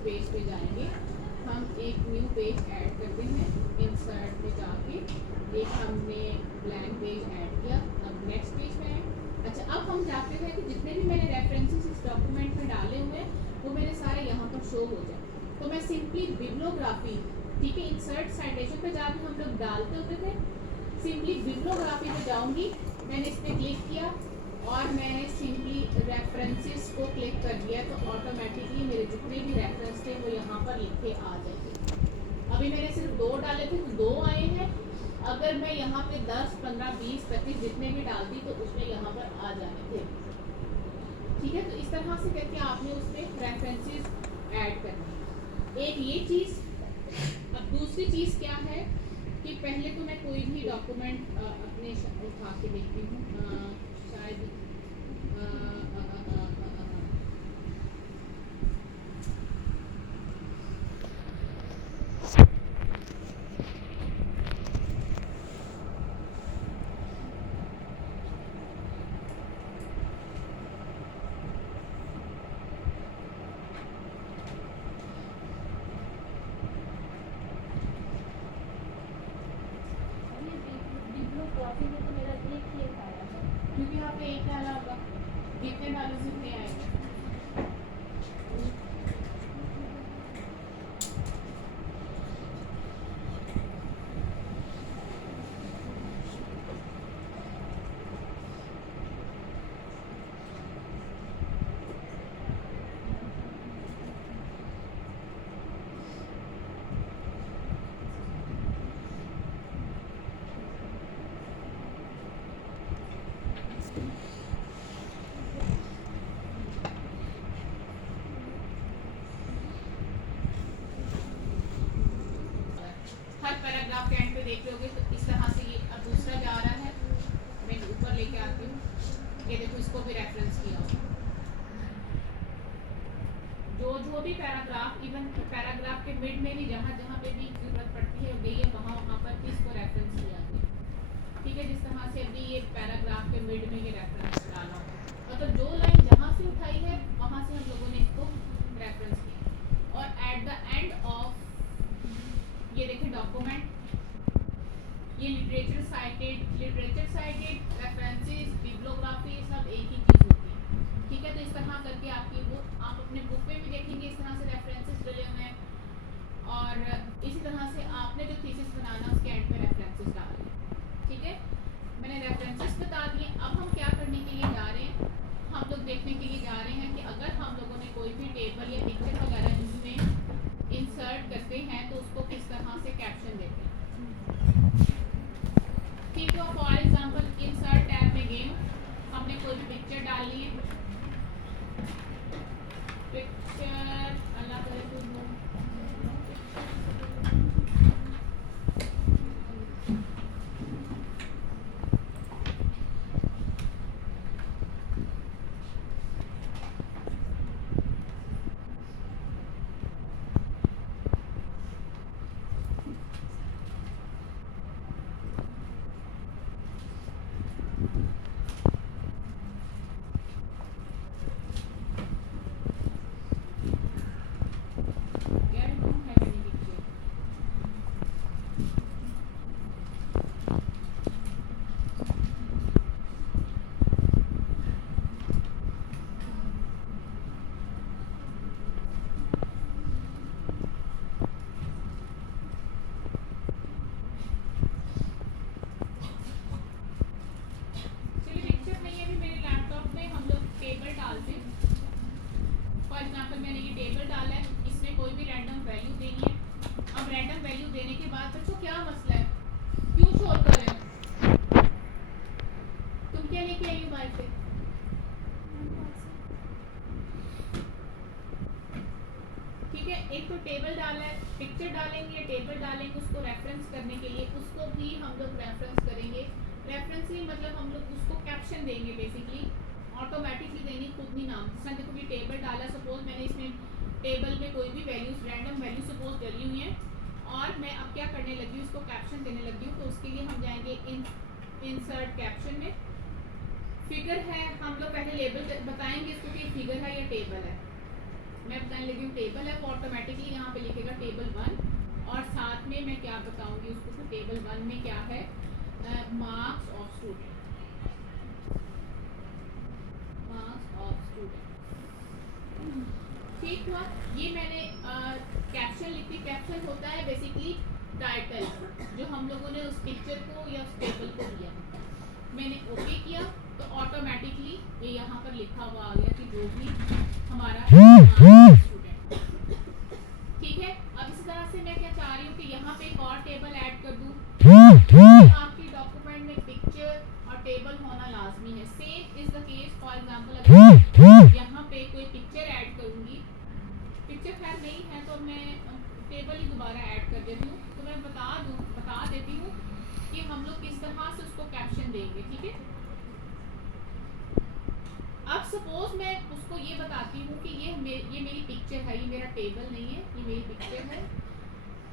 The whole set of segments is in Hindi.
नेक्स्ट पेज पे जाएंगे, हम एक न्यू पेज ऐड करते हैं। इंसर्ट में जाके एक हमने ब्लैंक पेज ऐड किया, अब नेक्स्ट पेज पे आए। अच्छा, अब हम चाहते हैं कि जितने भी मैंने रेफरेंसेस इस डॉक्यूमेंट में डाले हुए हैं वो मेरे सारे यहाँ पर शो हो जाए। तो मैं सिंपली बिब्लियोग्राफी, ठीक है, इंसर्ट साइटेशन पे जाके हम लोग डालते होते थे, सिंपली बिब्लियोग्राफी पे जाऊंगी, मैंने इस पर क्लिक किया और मैंने सिंपली रेफरेंसेस को क्लिक कर दिया तो ऑटोमेटिकली मेरे जितने भी रेफरेंस थे वो यहाँ पर लिखे आ जाएंगे। अभी मैंने सिर्फ 2 डाले थे तो 2 आए हैं, अगर मैं यहाँ पे 10, 15, 20, 25 जितने भी डालती तो उसमें यहाँ पर आ जाने थे। ठीक है, तो इस तरह से करके आपने उसमें रेफरेंसेस ऐड करनी। एक ये चीज़। अब दूसरी चीज़ क्या है कि पहले तो मैं कोई भी डॉक्यूमेंट अपने उठा के देखती हूँ, शायद क्योंकि आपने एक डाला होगा, जितने डाले जितने आएंगे। हर पैराग्राफ के एंड पे देख लोगे तो इस तरह से ये अब दूसरा जा रहा है, मैं ऊपर लेके आती हूँ, ये देखो इसको भी रेफरेंस किया होगा। जो भी पैराग्राफ, इवन पैराग्राफ के मिड में भी जहाँ जहाँ पे भी जरूरत पड़ती है गई है वहाँ पर भी इसको रेफरेंस किया गया। ठीक है, जिस तरह से अभी ये पैराग्राफ के मिड में ये रेफरेंस डाला होगा, मतलब जो लाइन जहाँ से उठाई है वहाँ से हम लोगों ने इसको रेफरेंस किया। और एट द एंड ऑफ ये देखें डॉक्यूमेंट, ये लिटरेचर साइटेड, रेफरेंसेस, बिब्लियोग्राफी, सब एक ही चीज़ होती है। ठीक है, तो इस तरह करके आपकी बुक, आप अपने बुक में भी देखेंगे इस तरह से रेफरेंसेस डले हुए हैं, और इसी तरह से आपने जो थीसिस बनाना उसके एंड में रेफरेंसेस डालने। ठीक है, मैंने रेफरेंसेस बता दिए। अब हम क्या करने के लिए जा रहे हैं, हम लोग देखने के लिए जा रहे हैं कि अगर हम लोगों ने कोई भी टेबल या पिक्चर वगैरह इसमें इंसर्ट करते हैं तो उसको किस तरह से कैप्शन देते हैं। ठीक है, फॉर एग्जांपल इंसर्ट टैब में गेम, हमने कोई भी पिक्चर डालनी है, पिक्चर अल्लाह करे तो एक तो टेबल डाला है, पिक्चर डालेंगे, टेबल डालेंगे, उसको रेफरेंस करने के लिए उसको भी हम लोग रेफरेंस करेंगे। रेफरेंस नहीं मतलब हम लोग उसको कैप्शन देंगे, बेसिकली ऑटोमेटिकली देंगे, खुद नहीं नाम। जिस तरह देखो भी टेबल डाला, सपोज मैंने इसमें टेबल में कोई भी वैल्यूज, रैंडम वैल्यू सपोज डली हुई है और मैं अब क्या करने लगी हूँ, उसको कैप्शन देने लगी हूँ। तो उसके लिए हम जाएंगे इंसर्ट कैप्शन में। फिगर है, हम लोग पहले लेबल बताएंगे इसको कि फिगर है या टेबल है। मैं बताने लगी हूँ जो टेबल है वो ऑटोमेटिकली यहाँ पे लिखेगा टेबल 1, और साथ में मैं क्या बताऊंगी उसको कि टेबल 1 में क्या है, marks of student, marks of student. ठीक हुआ। ये मैंने कैप्शन लिखी। कैप्शन होता है बेसिकली टाइटल जो हम लोगों ने उस पिक्चर को या उस टेबल को दिया। मैंने ओके किया तो ऑटोमेटिकली ये यहाँ पर लिखा हुआ आ गया कि जो भी हमारा स्टूडेंट। ठीक है। अब इस तरह से मैं क्या चाह रही हूँ कि यहाँ पे एक और टेबल ऐड कर दूँ। आपकी डॉक्यूमेंट में पिक्चर और टेबल होना लाजमी है। Same is the case for example अगर यहाँ पे कोई पिक्चर ऐड करूँगी, पिक्चर खैर नहीं है तो मैं टेबल ही दोबारा ऐड कर देती हूँ। तो मैं बता देती हूँ कि हम लोग किस तरह से उसको कैप्शन देंगे। ठीक है। अब सपोज मैं उसको ये बताती हूँ कि ये मेरी पिक्चर है, ये मेरा टेबल नहीं है, ये मेरी पिक्चर है।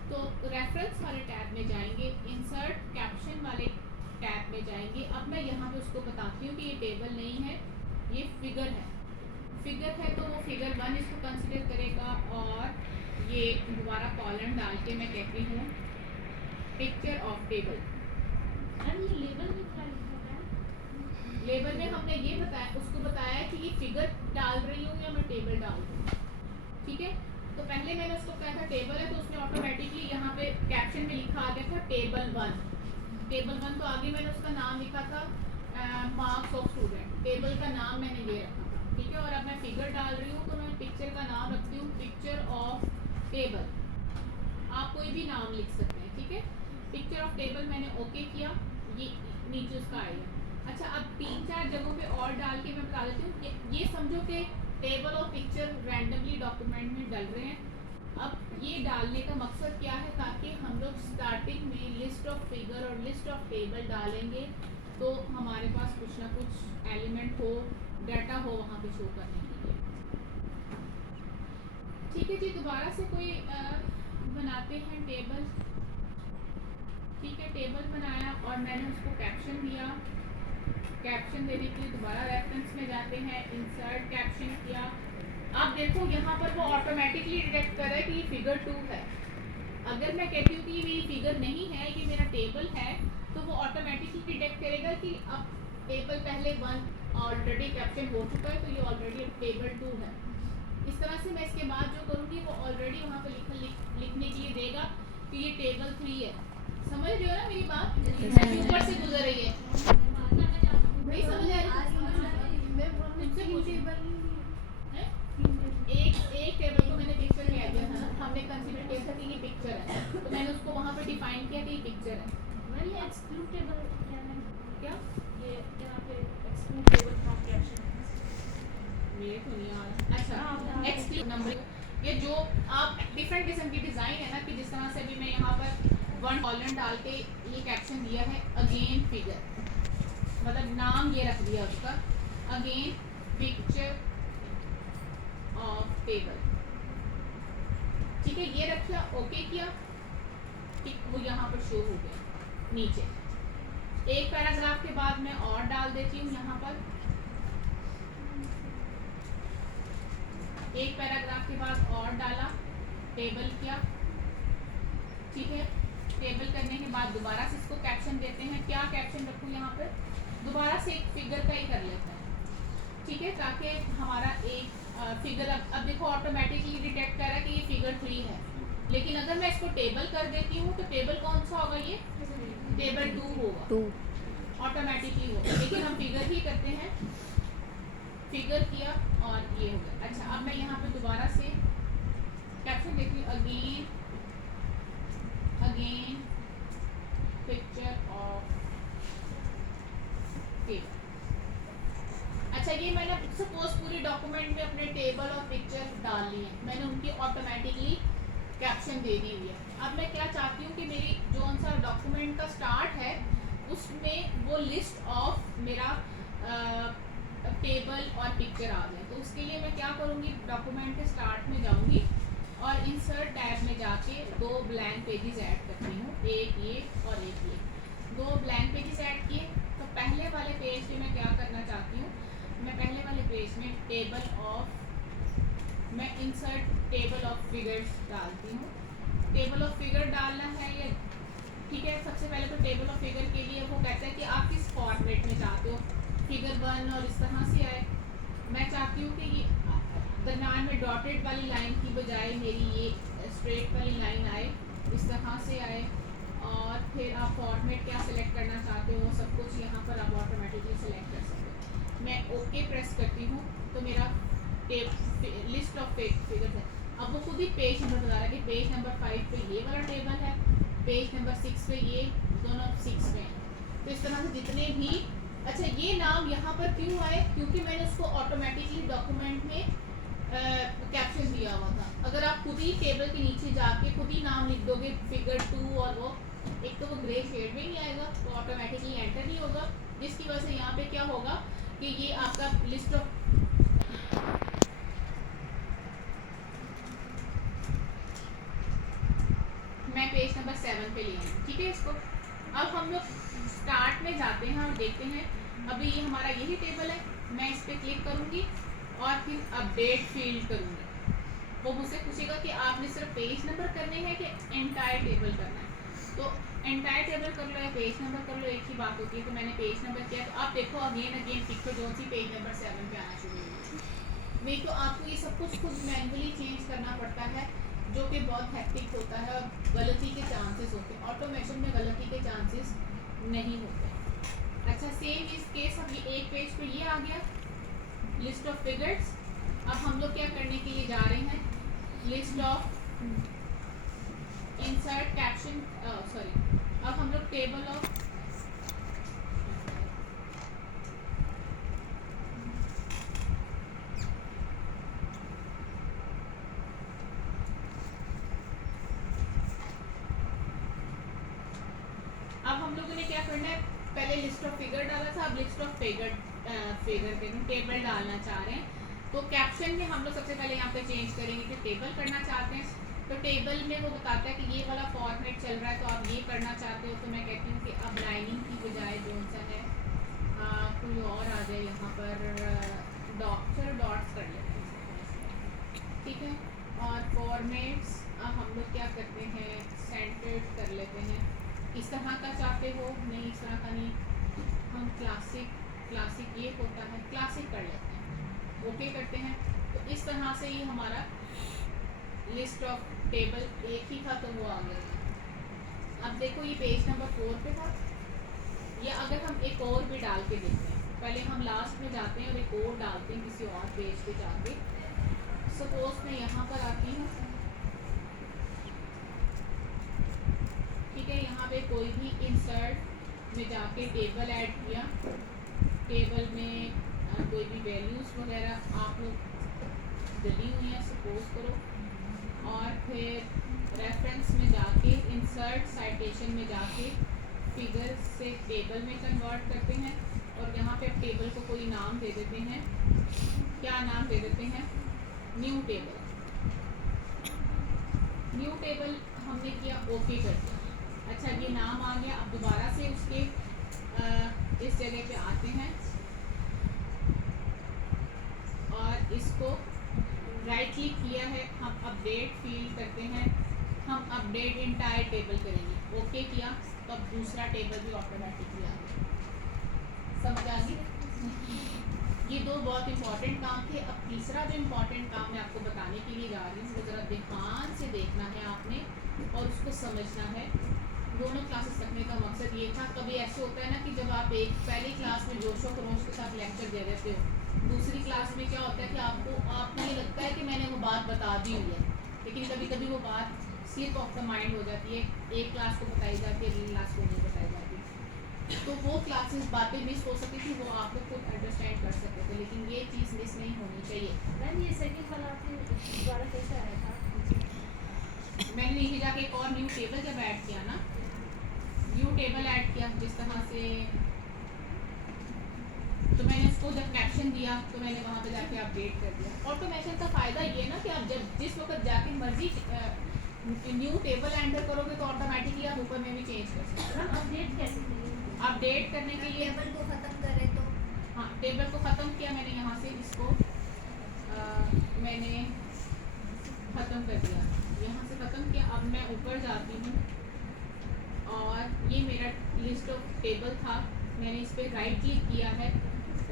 तो रेफरेंस वाले टैब में जाएंगे, इंसर्ट कैप्शन वाले टैब में जाएंगे। अब मैं यहाँ पे उसको बताती हूँ कि ये टेबल नहीं है, ये फिगर है। फिगर है तो वो फिगर 1 इसको कंसिडर करेगा, और ये दोबारा कॉलम डाल के मैं कहती हूँ पिक्चर ऑफ टेबल। लेबल में क्या लिखा है? लेबल में हमने ये बताया, उसको बताया कि ये फिगर डाल रही हूँ या मैं टेबल डाल रही हूँ। ठीक है। तो पहले मैंने उसको कहा था टेबल है, तो उसने ऑटोमेटिकली यहाँ पे कैप्शन में लिखा आ गया था टेबल 1। टेबल 1 तो आगे मैंने उसका नाम लिखा था मार्क्स ऑफ स्टूडेंट। टेबल का नाम मैंने ये रखा था। ठीक है। और अब मैं फिगर डाल रही हूँ तो मैं पिक्चर का नाम रखती हूँ पिक्चर ऑफ टेबल। आप कोई भी नाम लिख सकते हैं। ठीक है। पिक्चर ऑफ टेबल मैंने ओके किया, ये नीचे उसका आएगा। अच्छा, अब 3-4 जगहों पे और डाल के मैं बता देती हूँ। ये समझो कि टेबल और पिक्चर रैंडमली डॉक्यूमेंट में डल रहे हैं। अब ये डालने का मकसद क्या है, ताकि हम लोग स्टार्टिंग में लिस्ट ऑफ फिगर और लिस्ट ऑफ टेबल डालेंगे तो हमारे पास कुछ ना कुछ एलिमेंट हो, डाटा हो वहाँ पे शो करने के लिए। ठीक है जी। दोबारा से कोई बनाते हैं टेबल। ठीक है। टेबल बनाया और मैंने उसको कैप्शन दिया। कैप्शन देने के लिए दोबारा रेफरेंस में जाते हैं, इंसर्ट कैप्शन किया। आप देखो यहाँ पर वो ऑटोमेटिकली डिटेक्ट कर रहा है कि ये फिगर 2 है। अगर मैं कहती हूँ कि ये मेरी फिगर नहीं है, ये मेरा टेबल है, तो वो ऑटोमेटिकली डिटेक्ट करेगा कि अब टेबल पहले 1 ऑलरेडी कैप्शन हो चुका है, तो ये ऑलरेडी टेबल 2 है। इस तरह से मैं इसके बाद जो करूँगी वो ऑलरेडी वहाँ पर लिखने के लिए देगा कि ये टेबल 3 है। समझ रहे हो ना मेरी बात? ऊपर से गुजर रही है, नहीं समझ आ रही? मैं मुझसे पूछी एक टेबल को मैंने पिक्चर कह दिया था ना, हमने कंसीडर किया था कि ये पिक्चर है, तो मैंने उसको वहाँ पर डिफाइन किया कि ये पिक्चर है। ये एक्सक्लूड टेबल क्या ये यहाँ पे एक्सक्लूड टेबल फ्रॉम कैप्शन मेरे को नहीं आ रहा। अच्छा, एक्सक्लूड नंबर, ये जो आप डिफरेंट किस्म की डिज़ाइन है ना, कि जिस तरह से भी मैं यहाँ पर 1 कॉलन डाल के ये कैप्शन दिया है, अगेन फिगर, मतलब नाम ये रख दिया उसका, अगेन पिक्चर ऑफ टेबल। ठीक है। ये रखा, ओके किया, ठीक, वो यहाँ पर शो हो गया नीचे। एक पैराग्राफ के बाद मैं और डाल देती हूँ यहाँ पर, एक पैराग्राफ के बाद और डाला, टेबल किया। ठीक है। टेबल करने के बाद दोबारा से इसको कैप्शन देते हैं। क्या कैप्शन रखूँ यहाँ पर? दोबारा से एक फिगर का ही कर लेते हैं। ठीक है। ताकि हमारा एक फिगर अब देखो ऑटोमेटिकली डिटेक्ट कर रहा है कि ये फिगर 3 है, लेकिन अगर मैं इसको टेबल कर देती हूँ तो टेबल कौन सा होगा? ये टेबल 2 होगा, ऑटोमेटिकली होगा। लेकिन हम फिगर ही करते हैं, फिगर किया और ये हो गया। अच्छा, अब मैं यहाँ पे दोबारा से कैप्शन देखती हूँ, अगेन पिक्चर ऑफ टेबल। अच्छा, ये मैंने सपोज पूरी डॉक्यूमेंट में अपने टेबल और पिक्चर डाल ली है, मैंने उनकी ऑटोमेटिकली कैप्शन दे दी हुई है। अब मैं क्या चाहती हूँ कि मेरी जो सा डॉक्यूमेंट का स्टार्ट है उसमें वो लिस्ट ऑफ मेरा टेबल और पिक्चर आ जाए। तो उसके लिए मैं क्या करूँगी, डॉक्यूमेंट के स्टार्ट में जाऊँगी और इंसर्ट टैब में जाके 2 ब्लैंक पेजेस ऐड करती हूँ, एक ये और एक ये। 2 ब्लैंक पेजेस ऐड किए। तो पहले वाले पेज पे मैं क्या करना चाहती हूँ, मैं पहले वाले पेज में टेबल ऑफ मैं इंसर्ट टेबल ऑफ फिगर्स डालती हूँ। टेबल ऑफ फिगर डालना है ये, ठीक है। सबसे पहले तो टेबल ऑफ फिगर के लिए वो कहता है कि आप किस फॉर्मेट में चाहते हो, फिगर 1 और इस तरह से आए। मैं चाहती हूँ कि ये दरम्यान में डॉटेड वाली लाइन की बजाय मेरी ये स्ट्रेट वाली लाइन आए, इस तरह से आए। और फिर आप फॉर्मेट क्या सिलेक्ट करना चाहते हो, सब कुछ यहाँ पर आप ऑटोमेटिकली सिलेक्ट कर सकते हो। मैं ओके प्रेस करती हूँ तो मेरा लिस्ट ऑफ फिगर्स है। अब वो खुद ही पेज नंबर बता रहा है कि पेज नंबर 5 पे ये वाला टेबल है, पेज नंबर 6 पे ये, दोनों 6 पे हैं। तो इस तरह से जितने भी, अच्छा ये नाम यहाँ पर क्यों आए, क्योंकि मैंने उसको ऑटोमेटिकली डॉक्यूमेंट में कैप्शन दिया हुआ था। अगर आप खुद ही टेबल के नीचे जाके खुद ही नाम लिख दोगे फिगर 2 और वो, एक तो वो ग्रे शेड में नहीं आएगा, तो ऑटोमेटिकली एंटर नहीं होगा, जिसकी वजह से यहाँ पे क्या होगा कि ये आपका लिस्ट ऑफ, मैं पेज नंबर 7 पे लिए हैं, ठीक है इसको। अब हम लोग स्टार्ट में जाते हैं और देखते हैं, अभी ये हमारा यही टेबल है। मैं इस पर क्लिक करूँगी और फिर अपडेट फील्ड करूँगी। वो मुझसे पूछेगा कि आपने सिर्फ पेज नंबर करने हैं कि एंटायर टेबल करना है। तो एंटायर टेबल कर लो या पेज नंबर कर लो, एक ही बात होती है। तो मैंने पेज नंबर किया, तो आप देखो अगेन टिक तो जो सी पेज नंबर 7 पे आना शुरू हुई। नहीं तो आपको ये सब कुछ खुद मैनुअली चेंज करना पड़ता है, जो कि बहुत हैक्टिक होता है और गलती के चांसेस होते हैं। ऑटोमेशन में गलती के चांसेस नहीं होते। अच्छा, सेम इस केस अब ये एक पेज पे ये आ गया लिस्ट ऑफ फिगर्स। अब हम लोग क्या करने के लिए जा रहे हैं, list of insert caption, sorry, अब हम लोग टेबल ऑफ, अब हम लोगों ने क्या करना है, पहले लिस्ट ऑफ फिगर डाला था, अब लिस्ट ऑफ फिगर टेबल डालना चाह रहे हैं। तो कैप्शन में हम लोग सबसे पहले यहाँ पे चेंज करेंगे कि टेबल करना चाहते हैं। तो टेबल में वो बताता है कि ये वाला फॉर्मेट चल रहा है, तो आप ये करना चाहते हो। तो मैं कहती हूँ कि अब लाइनिंग की बजाय जो सा है कोई और आ जाए यहाँ पर, चलो डॉट्स कर लेते हैं, ठीक है। और फॉर्मेट्स अब हम लोग क्या करते हैं, सेंटर्ड कर लेते हैं। इस तरह का चाहते हो, नहीं इस तरह का नहीं, हम क्लासिक ये होता है, क्लासिक कर लेते हैं, ओके करते हैं। तो इस तरह से ये हमारा लिस्ट ऑफ टेबल एक ही था तो वो आ गया। अब देखो ये पेज नंबर 4 पे था, या अगर हम एक और भी डाल के देखते हैं, पहले हम लास्ट में जाते हैं और एक और डालते हैं किसी और पेज पे जाके। सपोज मैं यहाँ पर आती हूँ, ठीक है। यहाँ पे कोई भी इंसर्ट में जाके टेबल ऐड किया, टेबल में कोई भी वैल्यूज़ वगैरह आप लोग डली हुई हैं सपोज करो, और फिर रेफरेंस में जाके इंसर्ट साइटेशन में जाके फिगर से टेबल में कन्वर्ट करते हैं। और यहाँ पे अब टेबल को कोई नाम दे देते हैं, क्या नाम दे देते हैं, न्यू टेबल। न्यू टेबल हमने किया, ओके कर दिया। अच्छा ये नाम आ गया। अब दोबारा से उसके इस जगह पे आते हैं और इसको राइट क्लिक किया है, हम अपडेट फील्ड करते हैं, हम अपडेट इंटायर टेबल करेंगे, ओके किया तो अब दूसरा टेबल भी ऑटोमेटिकली आ गया। समझ आ गई? ये दो बहुत इंपॉर्टेंट काम थे। अब तीसरा जो इम्पोर्टेंट काम मैं आपको बताने के लिए जा रही हूँ, वो ज़रा ध्यान से देखना है आपने और उसको समझना है। दोनों क्लासेस रखने का मकसद ये था, कभी ऐसे होता है ना कि जब आप एक पहली क्लास में जोशो खरोश के साथ लेक्चर दे देते हो, दूसरी क्लास में क्या होता है कि आपको ये लगता है कि मैंने वो बात बता दी हुई है, लेकिन कभी कभी वो बात स्लिप ऑफ द माइंड हो जाती है, एक क्लास को बताई जाती है, अगली क्लास को नहीं बताई जाती। तो वो क्लासेस बातें मिस हो सकती थी, वो आप लोग खुद अंडरस्टैंड कर सकते थे, लेकिन ये चीज़ मिस नहीं होनी चाहिए। मैम ये सेकंड वाला आपने दोबारा कैसे आया था? मैंने नीचे जाके एक और न्यू टेबल जब ऐड किया ना, न्यू टेबल ऐड किया जिस तरह से, तो मैंने उसको जब कैप्शन दिया तो मैंने वहाँ पे जाके अपडेट कर दिया। ऑटोमेशन का फ़ायदा ये ना कि आप जब जिस वक्त जाके मर्जी न्यू टेबल एंटर करोगे तो ऑटोमेटिकली आप ऊपर में भी चेंज कर सकते हो। अपडेट कैसे करेंगे? अपडेट करने के लिए टेबल को ख़त्म करें तो हाँ, टेबल को ख़त्म किया मैंने यहाँ से, इसको मैंने ख़त्म कर दिया, यहाँ से ख़त्म किया। अब मैं ऊपर जाती हूँ और ये मेरा लिस्ट ऑफ टेबल था, मैंने इस पर राइट क्लिक किया है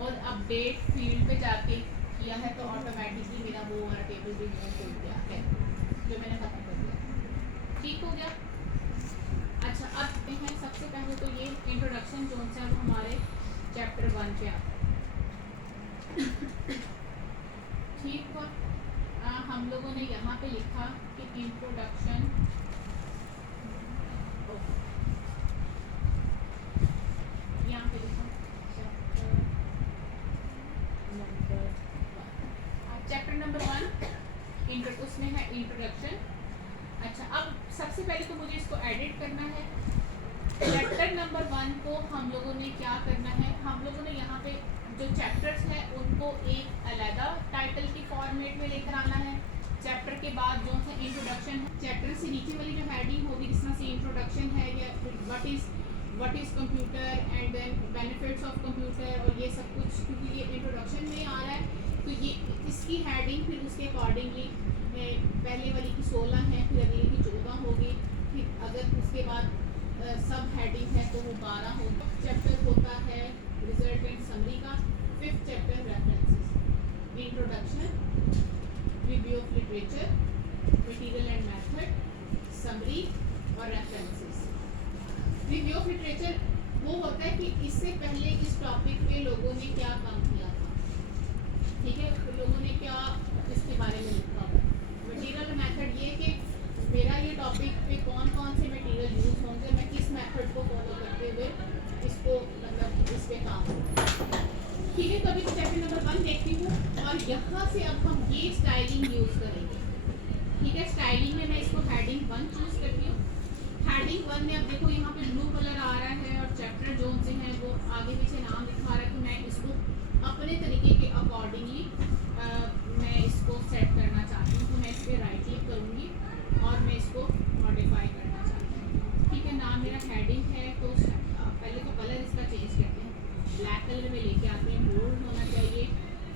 और अपडेट फील्ड पे जाके किया है, तो ऑटोमेटिकली मेरा वो वाला टेबल रिमूव हो गया है जो मैंने ख़त्म कर दिया। ठीक हो गया। अच्छा, अब हैं सबसे पहले तो ये इंट्रोडक्शन जोन से अब हमारे चैप्टर 1 पे आता है। ठीक हुआ। हम लोगों ने यहाँ पे लिखा कि इंट्रोडक्शन, यहाँ पे लिखा चैप्टर नंबर 1 उसमें है इंट्रोडक्शन। अच्छा, अब सबसे पहले तो मुझे इसको एडिट करना है। चैप्टर नंबर 1 को हम लोगों ने क्या करना है, हम लोगों ने यहाँ पे जो चैप्टर्स हैं उनको एक अलग टाइटल की फॉर्मेट में लेकर आना है। चैप्टर के बाद जो सा इंट्रोडक्शन है, चैप्टर से नीचे वाली जो हेडिंग होगी जिस तरह से इंट्रोडक्शन है या what is computer and then benefits of computer और ये सब कुछ, क्योंकि ये इंट्रोडक्शन में आ रहा है तो ये इसकी हेडिंग फिर उसके अकॉर्डिंगली पहले वाली की 16 है, फिर अगले की 14 होगी, फिर अगर उसके बाद सब हेडिंग है तो वो 12 होगा। चैप्टर होता है रिजल्ट एंड समरी का। 5th chapter references, introduction, review of literature, material and method, summary और रेफरेंसेस। रिव्यू ऑफ लिटरेचर वो होता है कि इससे पहले इस टॉपिक पे लोगों ने क्या काम किया था, ठीक है, तो लोगों ने क्या इसके बारे में लिखा हुआ। मटेरियल मेथड ये कि मेरा ये टॉपिक पे कौन कौन से मटेरियल यूज़ होंगे, मैं किस मेथड को फॉलो करते हुए इसको मतलब इस पे काम करूँ। ठीक है, तो अभी चैप्टर नंबर 1 देखती हूँ और यहाँ से अब हम ये स्टाइलिंग यूज़ करेंगे। ठीक है, स्टाइलिंग में मैं इसको हेडिंग 1 चूज़ करती हूँ। हेडिंग 1 में अब देखो यहाँ पे ब्लू कलर आ रहा है और चैप्टर जोन से है वो आगे पीछे नाम दिखा रहा है, तो मैं इसको अपने तरीके के अकॉर्डिंगली मैं इसको सेट करना चाहती हूँ, तो मैं इस पर राइट क्लिक करूँगी और मैं इसको मॉडिफाई करना चाहती हूँ। ठीक है, नाम मेरा हेडिंग है तो पहले तो कलर इसका चेंज करते हैं, ब्लैक कलर में लेके आते हैं, बोल्ड होना चाहिए,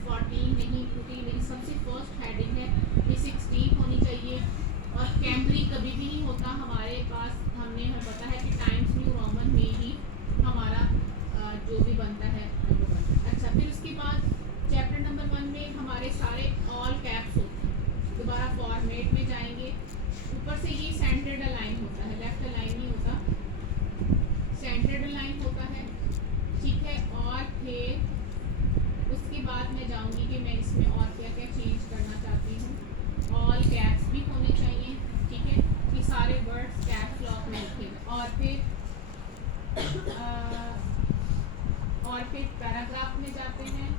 14 नहीं क्योंकि मेरी सबसे फर्स्ट हेडिंग है, ये 16 होनी चाहिए और कैमरी कभी भी नहीं होता हमारे पास, हमें पता है कि टाइम्स न्यू रोमन में ही हमारा जो भी बनता है वो बनता है। अच्छा, फिर उसके बाद चैप्टर नंबर 1 में हमारे सारे ऑल कैप्स होते हैं। दोबारा फॉर्मेट में जाएंगे, ऊपर से ये सेंटर्ड अलाइन होता है, लेफ्ट अलाइन नहीं होता, सेंटर्ड अलाइन होता है। ठीक है, और फिर उसके बाद मैं जाऊंगी कि मैं इसमें और क्या क्या चेंज करना चाहती हूँ। ऑल कैप्स भी होने चाहिए, ठीक है, कि सारे वर्ड्स कैप्स लॉक में लिखे। और फिर पैराग्राफ में जाते हैं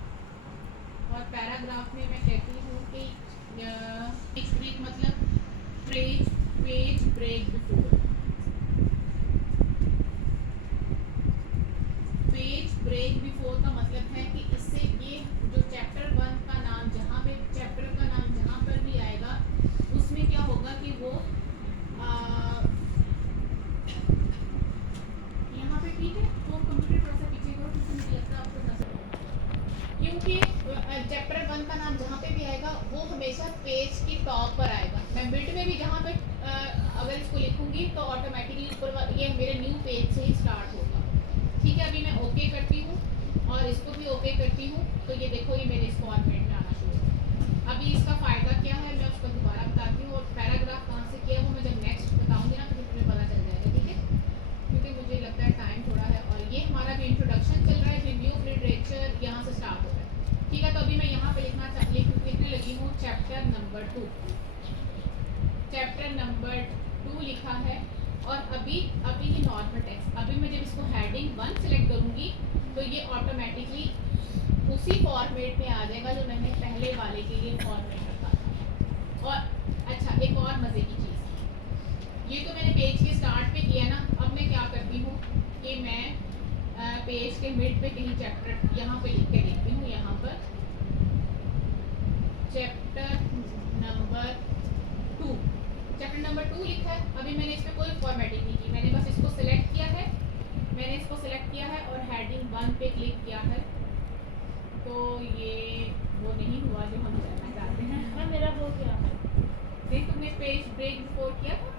और पैराग्राफ में मैं कहती हूँ कि पेज ब्रेक मतलब page break before. Page break before का मतलब है कि इससे ये जो चैप्टर 1 का नाम जहाँ पे चैप्टर का नाम जहाँ पर भी आएगा उसमें क्या होगा कि वो यहाँ पे, ठीक है, तो कंप्यूटर थोड़ा सा पीछे करो क्योंकि मुझे लगता है आपको नजर होगा, क्योंकि चैप्टर 1 का नाम जहाँ पे भी आएगा वो हमेशा पेज की टॉप पर आएगा। मैं मिड में भी जहाँ पे अगर इसको लिखूंगी तो ऑटोमेटिकली ऊपर ये मेरे न्यू पेज से ही स्टार्ट होगा। ठीक है, अभी मैं ओके करती हूँ और इसको भी ओके करती हूँ, तो ये देखो ये मेरे इस फॉर्मेट में आना शुरू होगा। अभी इसका फ़ायदा क्या है मैं उसको दोबारा बताती हूँ, और पैराग्राफ कहाँ से किया वो मैं जब नेक्स्ट बताऊँगी ना तो तुम्हें पता चल जाएगा। ठीक है, क्योंकि मुझे लगता है टाइम थोड़ा है और ये हमारा भी इंट्रोडक्शन चल रहा है, रिव्यू ऑफ लिटरेचर यहाँ से स्टार्ट हो रहा है। ठीक है, तो अभी मैं यहाँ पे लिखने लगी हूँ चैप्टर नंबर 2। चैप्टर नंबर 2 लिखा है और अभी ये नॉर्मल टेक्स्ट, अभी मैं जब इसको हेडिंग 1 सेलेक्ट करूँगी तो ये ऑटोमेटिकली उसी फॉर्मेट में आ जाएगा जो मैंने पहले वाले के लिए फॉर्मेट रखा था। और अच्छा, एक और मज़े की चीज़, ये तो मैंने पेज के स्टार्ट पे किया ना, अब मैं क्या करती हूँ कि मैं पेज के मिड पे कहीं चैप्टर यहाँ पे लिख के देखती हूँ, यहाँ पर चैप्टर नंबर 2, चैप्टर नंबर 2 लिखा है। अभी मैंने इस पर कोई फॉर्मेटिंग नहीं की, मैंने बस इसको सिलेक्ट किया है, और हेडिंग 1 पे क्लिक किया है, तो ये वो नहीं हुआ जो हम करना चाहते हैं। हाँ, मेरा हो गया। नहीं, तुमने ब्रेक बिफोर किया था?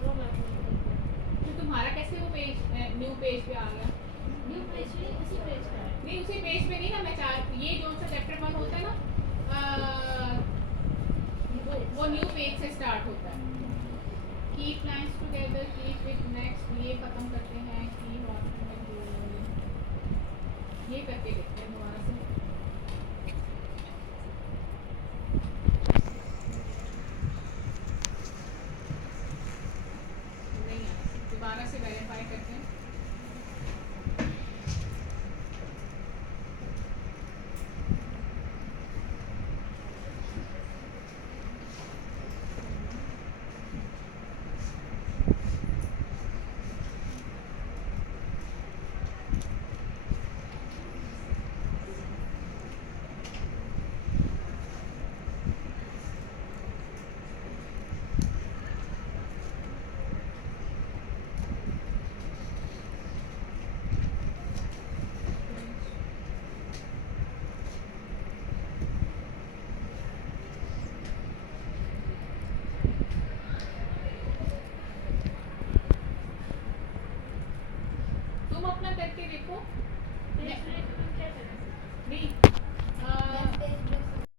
वो मैं नहीं करती। तो तुम्हारा कैसे वो पेज न्यू पेज पे आ गया? न्यू पेज भी उसी पेज का है। नहीं उसी पेज पे नहीं ना, मैं चाह ये जो सा चैप्टर 1 होता है ना वो न्यू पेज से स्टार्ट होता है। Keep lines together, keep with next, ये खत्म करते हैं की ये करके देखते हैं दोबारा से। नहीं आया, दोबारा से वेरीफाई करते हैं। तुम अपना करके देखो। पेज ब्रेक में क्या करना है? नहीं पेज ब्रेक